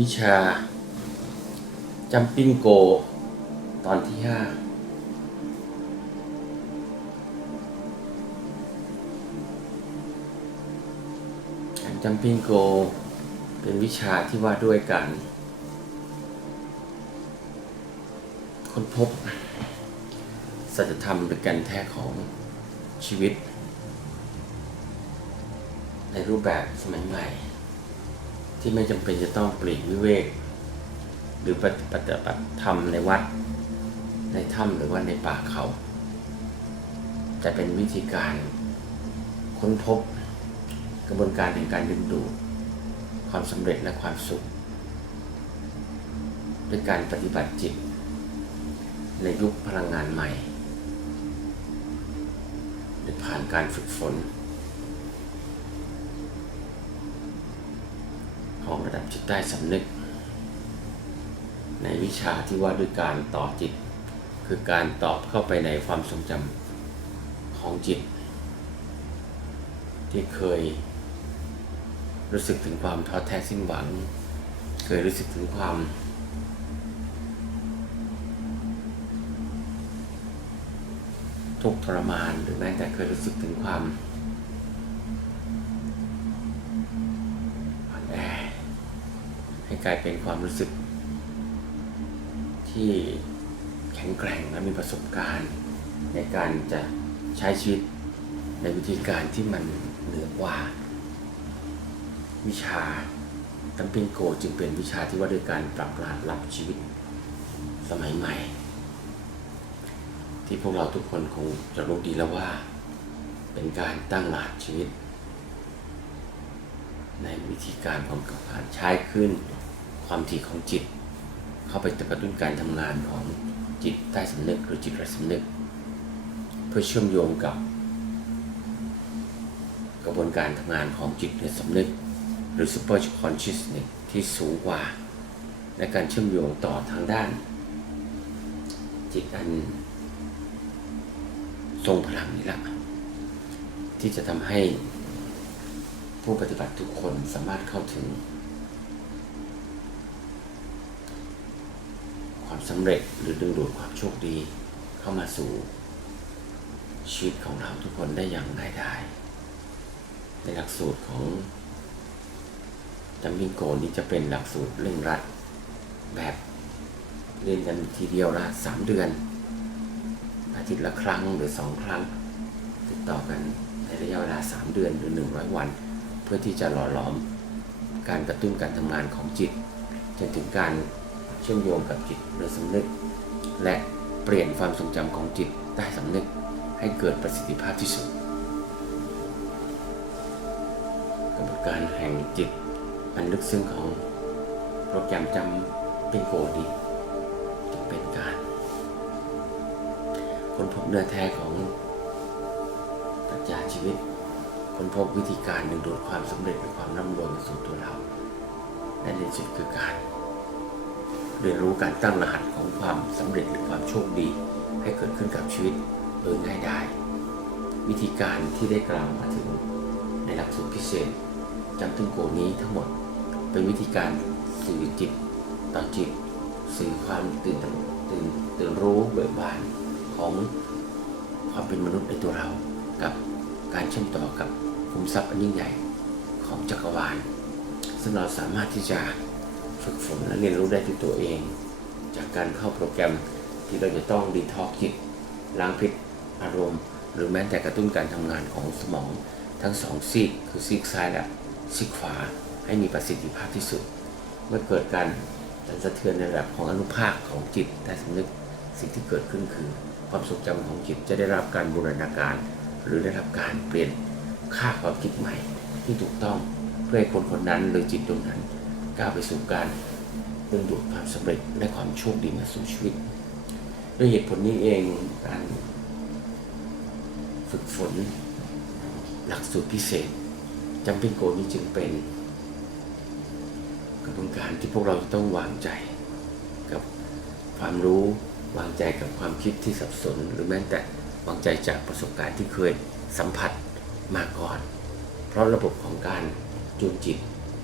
วิชาจัมปิ้งโก ตอนที่ห้าจัมปิ้งโก เป็นวิชาที่ว่าด้วยการค้นพบ สัจธรรมหรือการแท้ของชีวิต ในรูปแบบสมัยใหม่ ที่ไม่จำเป็นจะต้องปลีกวิเวก หรือปฏิบัติธรรมในวัด ในถ้ำหรือว่าในป่าเขาจะเป็นวิธีการค้นพบกระบวนการแห่งการดึงดูดความสำเร็จและความสุข ด้วยการปฏิบัติจิต ในยุคพลังงานใหม่ หรือผ่านการฝึกฝน ของระดับจิตใต้สำนึก ในวิชาที่ว่าด้วยการต่อจิต คือการตอบเข้าไปในความทรงจำของจิต ที่เคยรู้สึกถึงความท้อแท้สิ้นหวัง เคยรู้สึกถึงความ ทุกข์ทรมานหรือแม้แต่เคยรู้สึกถึงความ กลายเป็นความรู้สึก ที่แข็งแกร่งและมีประสบการณ์ ในการจะใช้ชีวิตในวิธีการที่มันเหนือกว่า วิชาตัมปิงโกจึงเป็นวิชาที่ว่าด้วยการปรับรหัสรับชีวิตสมัยใหม่ ที่พวกเราทุกคนคงจะรู้ดีแล้วว่า เป็นการตั้งรหัสชีวิต ในวิธีการของการใช้ขึ้น ความถี่ของจิต เข้าไปกระตุ้นการทำงานของจิตใต้สำนึกหรือจิตร้สำนึก เพื่อเชื่อมโยงกับ กระบวนการทำงานของจิตเหนือสำนึก หรือ super consciousness ที่สูงกว่า และการเชื่อมโยงต่อทางด้าน จิตอัน ทรงพลังนี่แหละที่จะทำให้ผู้ปฏิบัติทุกคนสามารถเข้าถึง สำเร็จหรือดึงดูดความโชคดี เข้ามาสู่ชีวิตของเราทุกคนได้อย่างง่ายดายในหลักสูตรของจัมมิงโกนี้จะเป็นหลักสูตรเร่งรัด แบบเรียนกันทีเดียวละสามเดือน อาทิตย์ละครั้งหรือสองครั้ง ติดต่อกันในระยะเวลา3เดือนหรือ100วัน เพื่อที่จะหล่อหลอมการกระตุ้นการทำงานของจิต จนถึงการ เชื่อมโยงกับจิตโดยสำนึก และเปลี่ยนความทรงจำของจิตใต้สำนึกให้เกิดประสิทธิภาพที่สุด กระบวนการแห่งจิตอันลึกซึ้งของโปรแกรมจำเป็นโกดีจึงเป็นการค้นพบเนื้อแท้ของปรัชญาชีวิตค้นพบวิธีการดึงดูดความสำเร็จและความร่ำรวยมาสู่ตัวเราและในสุดคือการ เรียนรู้การตั้งรหัสของความสำเร็จหรือความโชคดี ให้เกิดขึ้นกับชีวิตโดยง่ายดายวิธีการที่ได้กล่าวมาถึงในหลักสูตรพิเศษจำตึงโกนี้ทั้งหมดเป็นวิธีการสื่อจิตต่อจิต สื่อความตื่นตื่นตื่นรู้เบิกบานของความเป็นมนุษย์ในตัวเรา กับการเชื่อมต่อกับคุมทรัพย์อันยิ่งใหญ่ของจักรวาลซึ่งเราสามารถที่จะ ฝึกฝนและเรียนรู้ได้ด้วยตัวเอง จากการเข้าโปรแกรมที่เราจะต้องดีท็อกจิตล้างพิษอารมณ์ หรือแม้แต่กระตุ้นการทำงานของสมอง ทั้งสองซีกคือซีกซ้ายและซีกขวาให้มีประสิทธิภาพที่สุด เมื่อเกิดการสั่นสะเทือนในระดับของอนุภาคของจิตใต้สำนึกสิ่งที่เกิดขึ้นคือ ความทรงจำของจิตจะได้รับการบูรณาการ หรือได้รับการเปลี่ยนค่าความคิดใหม่ที่ถูกต้องเพื่อให้คนคนนั้นหรือจิตดวงนั้น ก้าวไปสู่การดึงดูดความสำเร็จและความโชคดีมาสู่ชีวิต ด้วยเหตุผลนี้เองการฝึกฝน หลักสูตรพิเศษจำเป็นโกนี้จึงเป็นกระบวนการที่พวกเราต้องวางใจ กับความรู้วางใจกับความคิดที่สับสน หรือแม้แต่วางใจจากประสบการณ์ที่เคยสัมผัสมาก่อน เพราะระบบของการจูนจิต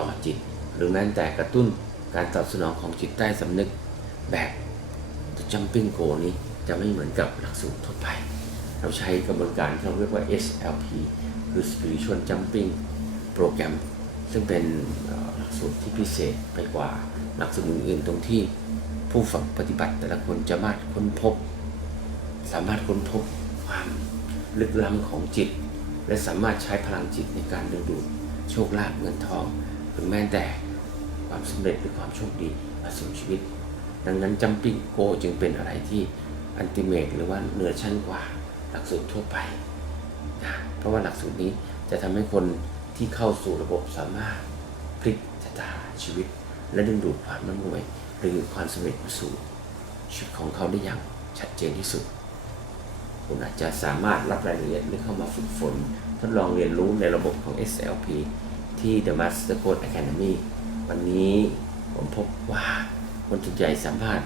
ต่อจิต หรือแม้แต่กระตุ้นการตอบสนองของจิตใต้สำนึกแบบ The Jumping Go นี้จะไม่เหมือนกับหลักสูตรทั่วไป เราใช้กระบวนการที่เราเรียกว่า SLP คือ Spiritual Jumping Program ซึ่งเป็นหลักสูตรที่พิเศษไปกว่าหลักสูตรอื่นๆ ตรงที่ผู้ฝึกปฏิบัติแต่ละคนจะสามารถค้นพบ สามารถค้นพบความลึกล้ำของจิต และสามารถใช้พลังจิตในการดึงดูดโชคลาภเงินทอง หรือแม้แต่ ความสำเร็จหรือความโชคดีมาสู่ชีวิต ดังนั้นจัมปิ้งโกจึงเป็นอะไรที่อันติเมตหรือว่าเหนือชั้นกว่าหลักสูตรทั่วไปนะเพราะว่าหลักสูตรนี้จะทำให้คนที่เข้าสู่ระบบสามารถพลิกชะตาชีวิต และดึงดูดความร่ำรวยหรือความสำเร็จมาสู่ชีวิตของเขาได้อย่างชัดเจนที่สุด คุณอาจจะสามารถรับรายละเอียดหรือเข้ามาฝึกฝน ทดลองเรียนรู้ในระบบของ SLP ที่ The Master Code Academy วันนี้ผมพบว่าคนส่วนใหญ่สามารถ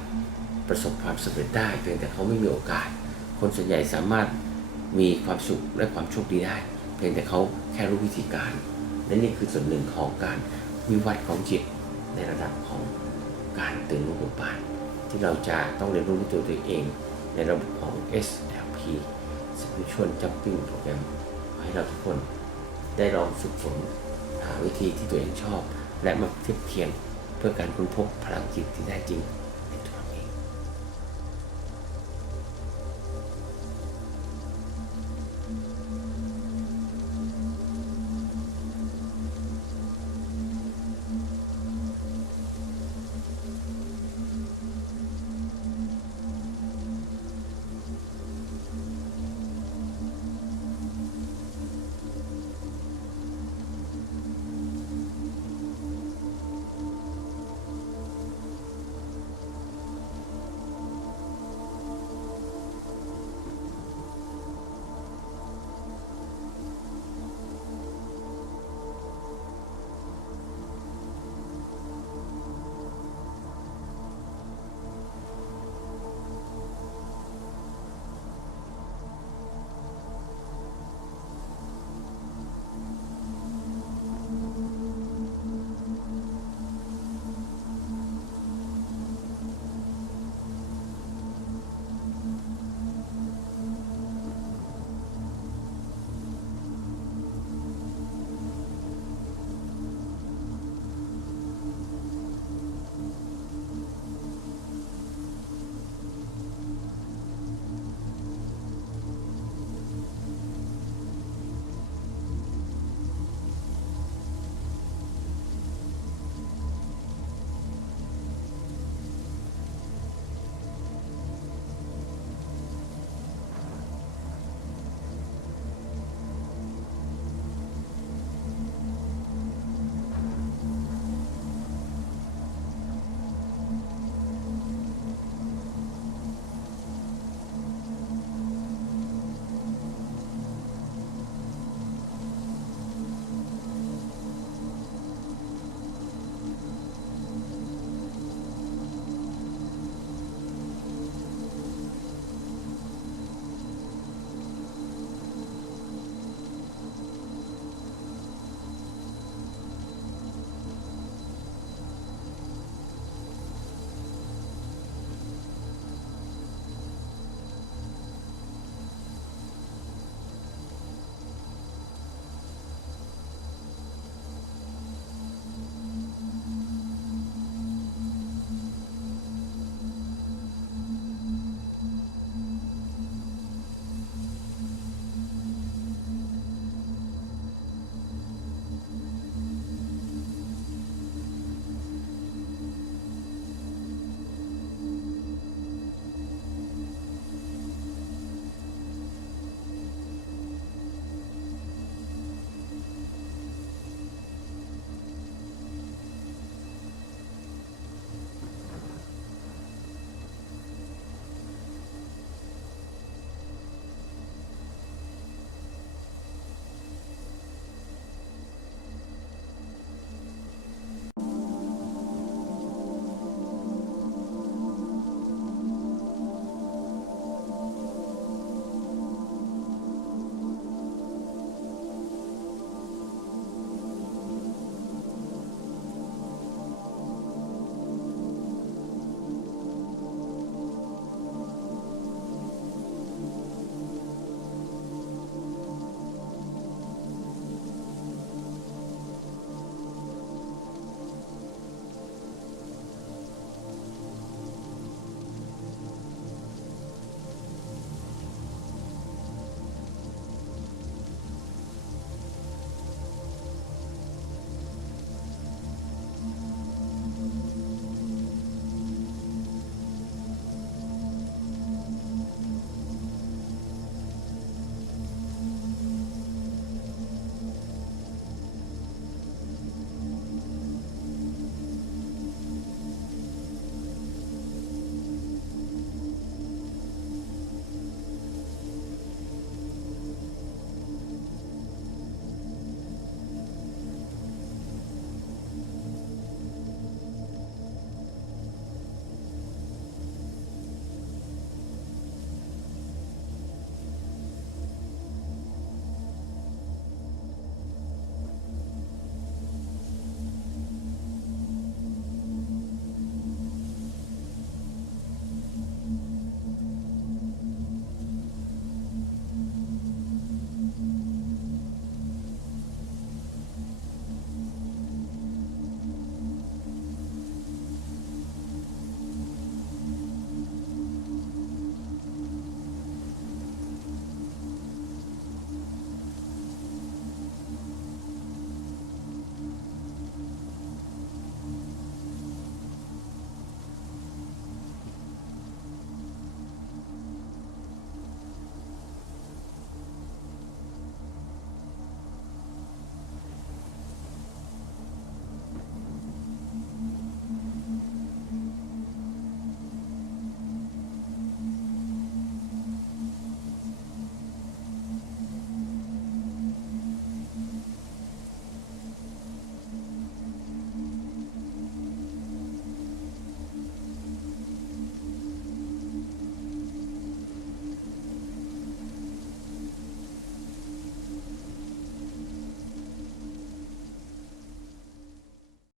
ประสบความสำเร็จได้เพียงแต่เขาไม่มีโอกาส คนส่วนใหญ่สามารถมีความสุขและความโชคดีได้ เพียงแต่เขาแค่รู้วิธีการ และนี่คือส่วนหนึ่งของการวิวัฒน์ของจิตในระดับของการตื่นรู้เบิกบานที่เราจะต้องเรียนรู้ตัวตัวเอง ในระบบของ SLP Spiritual Jumping Program ให้เราทุกคนได้ลองฝึกฝนหาวิธีที่ตัวเองชอบ และมาเทียบเคียงเพื่อการค้นพบพลังจิตที่แท้จริง